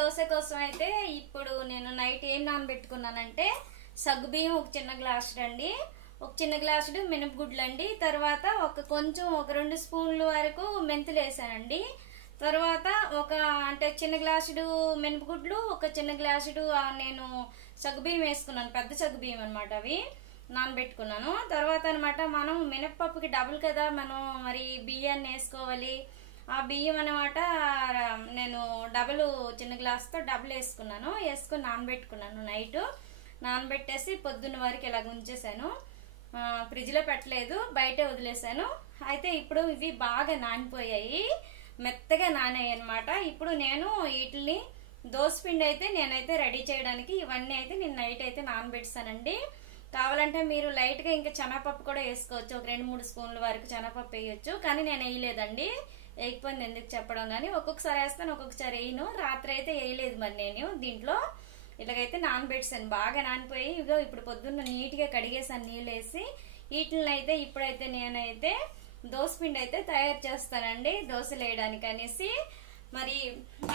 దోశ కోసం అయితే ఇప్పుడు నేను నైట్ ఏం నానబెట్టుకున్నానంటే సగ్గుబియ్యం ఒక చిన్న గ్లాసు అండి, ఒక చిన్న గ్లాసుడు మినపగుడ్లు అండి, తర్వాత ఒక 2 స్పూన్లు వరకు మెంతులు వేసానండి, తర్వాత అంటే చిన్న గ్లాసుడు మినపగుడ్లు, ఒక చిన్న గ్లాసుడు నేను సగ్గుబియ్యం వేసుకున్నాను, పెద్ద సగ్గుబియ్యం అనమాట, అవి నానబెట్టుకున్నాను. తర్వాత అనమాట మనం మినప్పప్పుకి డబుల్ కదా మనం మరి బియ్యాన్ని వేసుకోవాలి, ఆ బియ్యం అనమాట నేను చిన్న గ్లాస్తో డబుల్ వేసుకుని నానబెట్టుకున్నాను. నైట్ నానబెట్టేసి పొద్దున్న వరకు ఇలాగ ఉంచేసాను, ఫ్రిడ్జ్లో పెట్టలేదు, బయటే వదిలేసాను. అయితే ఇప్పుడు ఇవి బాగా నానిపోయాయి, మెత్తగా నానాయి అనమాట. ఇప్పుడు నేను వీటిని దోసపిండి అయితే నేనైతే రెడీ చేయడానికి ఇవన్నీ అయితే నేను నైట్ అయితే నానబెట్టానండి. కావాలంటే మీరు లైట్గా ఇంకా శనగపప్పు కూడా వేసుకోవచ్చు, ఒక 2-3 స్పూన్ల వరకు శనగపప్పు వేయచ్చు, కానీ నేను వేయలేదండి. వేయకపోయింది ఎందుకు చెప్పడం, కానీ ఒక్కొక్కసారి వేస్తాను ఒక్కొక్కసారి వేయను. రాత్రి అయితే వేయలేదు మరి నేను దీంట్లో, ఇలాగైతే నానబెట్టాను, బాగా నానిపోయి ఇగో ఇప్పుడు పొద్దున్న నీట్గా కడిగేసాను నీళ్ళు వేసి. వీటిని అయితే ఇప్పుడైతే నేనైతే దోసపిండి అయితే తయారు చేస్తానండి దోశలు వేయడానికి అనేసి. మరి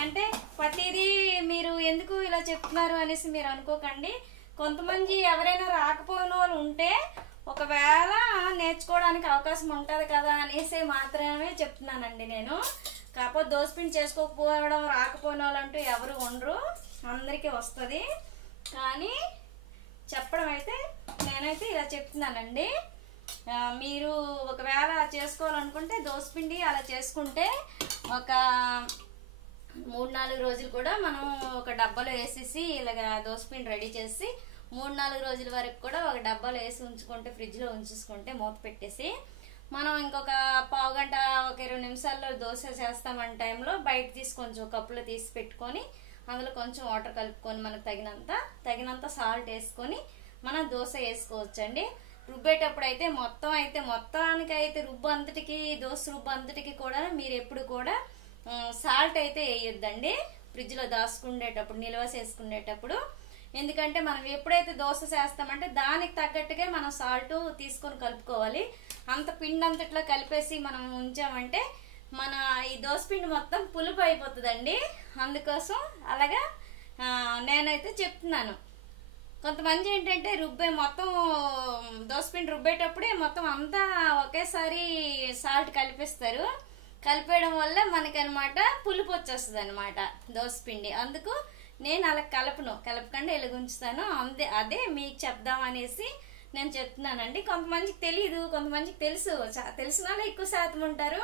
అంటే ప్రతిదీ మీరు ఎందుకు ఇలా చెప్తున్నారు అనేసి మీరు అనుకోకండి. కొంతమంది ఎవరైనా రాకపోయిన వాళ్ళు ఉంటే ఒకవేళ నేర్చుకోవడానికి అవకాశం ఉంటుంది కదా అనేసి మాత్రమే చెప్తున్నానండి నేను. కాకపోతే దోసపిండి చేసుకోకపోవడం రాకపోయిన వాళ్ళు అంటూ ఎవరు ఉండరు, అందరికీ వస్తుంది. కానీ చెప్పడం అయితే నేనైతే ఇలా చెప్తున్నానండి. మీరు ఒకవేళ చేసుకోవాలనుకుంటే దోసపిండి అలా చేసుకుంటే ఒక 3-4 రోజులు కూడా మనం ఒక డబ్బాలో వేసేసి ఇలాగా దోసపిండి రెడీ చేసి 3-4 రోజుల వరకు కూడా ఒక డబ్బాలో వేసి ఉంచుకుంటే, ఫ్రిడ్జ్లో ఉంచేసుకుంటే మూత పెట్టేసి మనం ఇంకొక పావు గంట ఒక 20 నిమిషాల్లో దోశ చేస్తామన్న టైంలో బయట తీసి కొంచెం కప్పులో తీసి పెట్టుకొని అందులో కొంచెం వాటర్ కలుపుకొని మనకు తగినంత సాల్ట్ వేసుకొని మనం దోశ వేసుకోవచ్చండి. రుబ్బేటప్పుడు అయితే మొత్తానికైతే దోశ రుబ్బు అంతటికి కూడా మీరు ఎప్పుడు కూడా సాల్ట్ అయితే వేయొద్దండి ఫ్రిడ్జ్లో దాచుకునేటప్పుడు, నిల్వ చేసుకునేటప్పుడు. ఎందుకంటే మనం ఎప్పుడైతే దోశ చేస్తామంటే దానికి తగ్గట్టుగా మనం సాల్ట్ తీసుకొని కలుపుకోవాలి. అంత పిండి అంతట్లో కలిపేసి మనం ఉంచామంటే మన ఈ దోసపిండి మొత్తం పులుపు అయిపోతుందండి. అందుకోసం అలాగా నేనైతే చెప్తున్నాను. కొంతమంది ఏంటంటే దోసపిండి రుబ్బేటప్పుడే మొత్తం అంతా ఒకేసారి సాల్ట్ కలిపేస్తారు. కలిపేయడం వల్ల మనకనమాట పులుపు వచ్చేస్తుంది అనమాట దోసపిండి. అందుకు నేను అలా కలపకుండా ఉంచుతాను. అదే మీకు చెప్దాం అనేసి నేను చెప్తున్నానండి. కొంతమందికి తెలియదు, కొంతమందికి తెలిసిన వాళ్ళు ఎక్కువ శాతం ఉంటారు,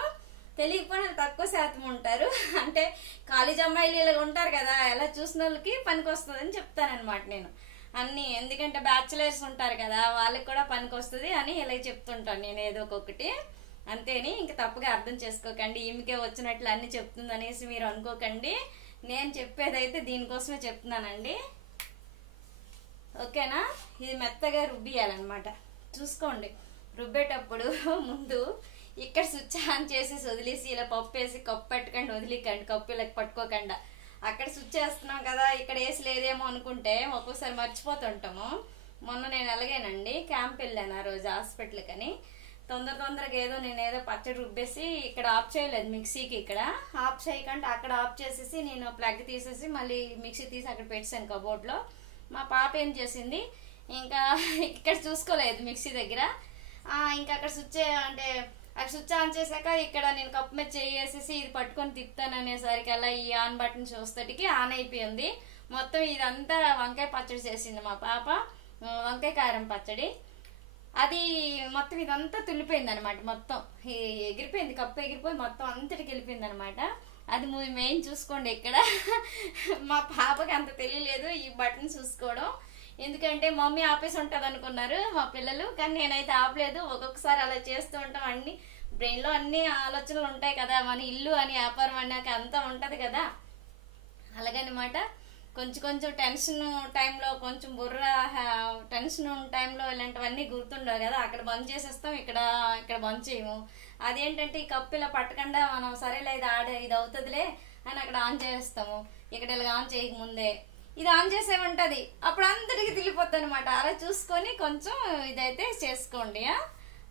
తెలియకపోయినా తక్కువ శాతం ఉంటారు. అంటే కాలేజ్ అమ్మాయిలు ఇలా ఉంటారు కదా, ఎలా చూసిన వాళ్ళకి పనికి వస్తుందని చెప్తానమాట నేను అన్ని. ఎందుకంటే బ్యాచులర్స్ ఉంటారు కదా, వాళ్ళకి కూడా పనికి వస్తుంది అని ఇలా చెప్తుంటాను నేను ఏదో ఒకటి. అంతేని ఇంక తప్పుగా అర్థం చేసుకోకండి, ఈమెకే వచ్చినట్లు అన్ని చెప్తుంది అనేసి మీరు అనుకోకండి. నేను చెప్పేదైతే దీనికోసమే చెప్తున్నానండి, ఓకేనా. ఇది మెత్తగా రుబ్బియాలన్నమాట. చూసుకోండి, రుబ్బేటప్పుడు ముందు ఇక్కడ స్విచ్ ఆన్ చేసి వదిలేసి ఇలా పప్పు వేసి కప్పు పెట్టకండి, వదిలేకండి, కప్పు ఇలా పట్టుకోకుండా. అక్కడ స్విచ్ వేస్తున్నాం కదా, ఇక్కడ వేసి లేదేమో అనుకుంటే ఒక్కోసారి మర్చిపోతుంటాము. మొన్న నేను అలాగేనండి క్యాంప్ వెళ్ళాను ఆ రోజు హాస్పిటల్కి అని. తొందరగా నేనేదో పచ్చడి రుబ్బేసి ఇక్కడ ఆఫ్ చేయలేదు మిక్సీకి, ఇక్కడ ఆఫ్ చేయకుండా అక్కడ ఆఫ్ చేసేసి నేను ప్లగ్ తీసేసి మళ్ళీ మిక్సీ తీసి అక్కడ పెట్టాను కబోర్డ్లో. మా పాప ఏం చేసింది, ఇంకా ఇక్కడ చూసుకోలేదు మిక్సీ దగ్గర, ఇంకా అక్కడ స్విచ్ ఆన్ చేశాక ఇక్కడ నేను కప్పు మీద చేసేసి ఇది పట్టుకొని తిప్పుతాను అనేసరికి అలా ఈ ఆన్ బటన్ చూస్తటికి ఆన్ అయిపోయింది. మొత్తం ఇదంతా వంకాయ పచ్చడి చేసింది మా పాప, వంకాయ కారం పచ్చడి. అది మొత్తం ఇదంతా తుల్లిపోయింది అనమాట, మొత్తం ఎగిరిపోయింది, కప్పు ఎగిరిపోయి మొత్తం అంతటికి వెళ్ళిపోయింది అనమాట. అది మెయిన్ చూసుకోండి. ఇక్కడ మా పాపకి అంత తెలియలేదు ఈ బటన్ చూసుకోవడం, ఎందుకంటే మమ్మీ ఆపేసి ఉంటుంది అనుకున్నారు మా పిల్లలు, కానీ నేనైతే ఆపలేదు. ఒక్కొక్కసారి అలా చేస్తూ ఉంటాం, అన్ని బ్రెయిన్లో అన్ని ఆలోచనలు ఉంటాయి కదా, మన ఇల్లు అని వ్యాపారం అన్నాక అంతా ఉంటుంది కదా, అలాగనమాట. కొంచెం టెన్షన్ టైంలో, కొంచెం టెన్షన్ టైంలో ఇలాంటివన్నీ గుర్తుండవు కదా, అక్కడ బంద్ చేసేస్తాం, ఇక్కడ బంద్ చేయము. అదేంటంటే ఈ కప్పు ఇలా పట్టకుండా మనం సరేలే ఇది అవుతుందిలే అని అక్కడ ఆన్ చేస్తాము, ఇక్కడ ఇలా ఆన్ చేయకముందే ఇది ఆన్ చేసేమంటది, అప్పుడు అందరికి తెలిపోద్ది అనమాట. అలా చూసుకొని కొంచెం ఇదైతే చేసుకోండి.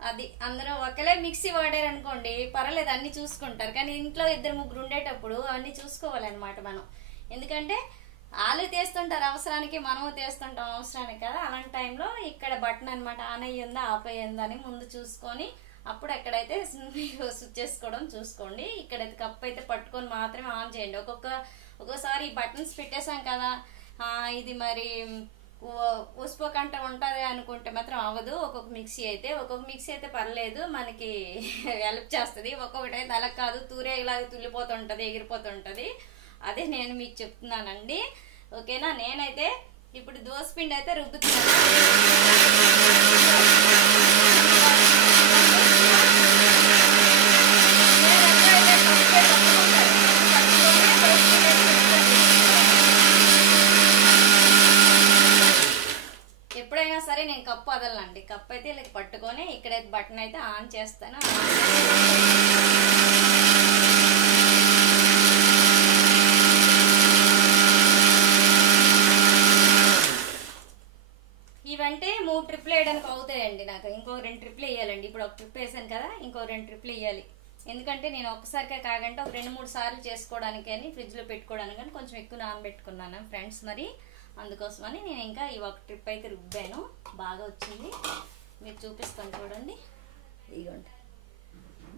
అది అందరూ ఒకలే మిక్సీ వాడారనుకోండి పర్వాలేదు, అన్ని చూసుకుంటారు. కానీ ఇంట్లో 2-3 ఉండేటప్పుడు అన్ని చూసుకోవాలన్నమాట మనం. ఎందుకంటే వాళ్ళు తీస్తుంటారు అవసరానికి, మనము తీస్తుంటాం అవసరానికి కదా. అలాంటి టైంలో ఇక్కడ బటన్ అనమాట ఆన్ అయ్యిందా ఆఫ్ అయ్యిందా అని ముందు చూసుకొని అప్పుడు ఎక్కడైతే స్విచ్ చేసుకోవడం చూసుకోండి. ఇక్కడైతే కప్ అయితే పట్టుకొని మాత్రమే ఆన్ చేయండి. ఒక్కోసారి ఈ బటన్స్ పెట్టేసాం కదా, ఇది మరి ఊసిపోకంట ఉంటుంది అనుకుంటే మాత్రం అవ్వదు. ఒక్కొక్క మిక్సీ అయితే పర్లేదు, మనకి హెల్ప్ చేస్తుంది. ఒక్కొక్కటి అయితే అలా కాదు, తూరేలాగా తుల్లిపోతుంటది, ఎగిరిపోతుంటది. అదే నేను మీకు చెప్తున్నానండి. ఓకేనా. నేనైతే ఇప్పుడు దోసపిండి అయితే రుబ్బుతున్నాను. ఎప్పుడైనా సరే నేను కప్పు వదలండి. కప్పు అయితే ఇలా పట్టుకొని ఇక్కడైతే బటన్ అయితే ఆన్ చేస్తాను. ఇవంటే 3 ట్రిప్లు వేయడానికి అవుతాయండి నాకు. ఇంకో 2 ట్రిప్లు వేయాలండి. ఇప్పుడు ఒక ట్రిప్ వేసాను కదా, ఇంకో 2 ట్రిప్లు వేయాలి. ఎందుకంటే నేను ఒక్కసారికే కాకుండా ఒక 2-3 సార్లు చేసుకోవడానికి అని ఫ్రిడ్జ్లో పెట్టుకోవడానికి అని కొంచెం ఎక్కువ నానబెట్టుకున్నాను ఫ్రెండ్స్. మరి అందుకోసమని నేను ఇంకా ఈ ఒక ట్రిప్ అయితే రుబ్బాను. బాగా వచ్చింది, మీకు చూపిస్తాను చూడండి. ఇదిగోండి,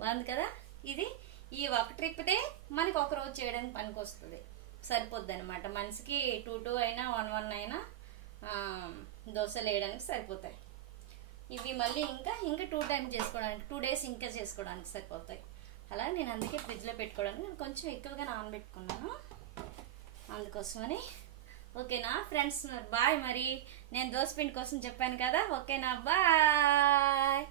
బాగుంది కదా. ఇది ఈ ఒక ట్రిప్దే మనకి ఒక రోజు చేయడానికి పనికి వస్తుంది, సరిపోద్ది అనమాట. మనిషికి 2 అయినా 1 అయినా దోశలు వేయడానికి సరిపోతాయి. ఇవి మళ్ళీ ఇంకా 2 టైమ్స్ చేసుకోవడానికి 2 డేస్ ఇంకా చేసుకోవడానికి సరిపోతాయి. అలా నేను అందుకే ఫ్రిడ్జ్లో పెట్టుకోవడానికి నేను కొంచెం ఎక్కువగా నానబెట్టుకున్నాను, అందుకోసమని. ఓకేనా ఫ్రెండ్స్, బాయ్. మరి నేను దోసపిండి కోసం చెప్పాను కదా. ఓకేనా, బాయ్.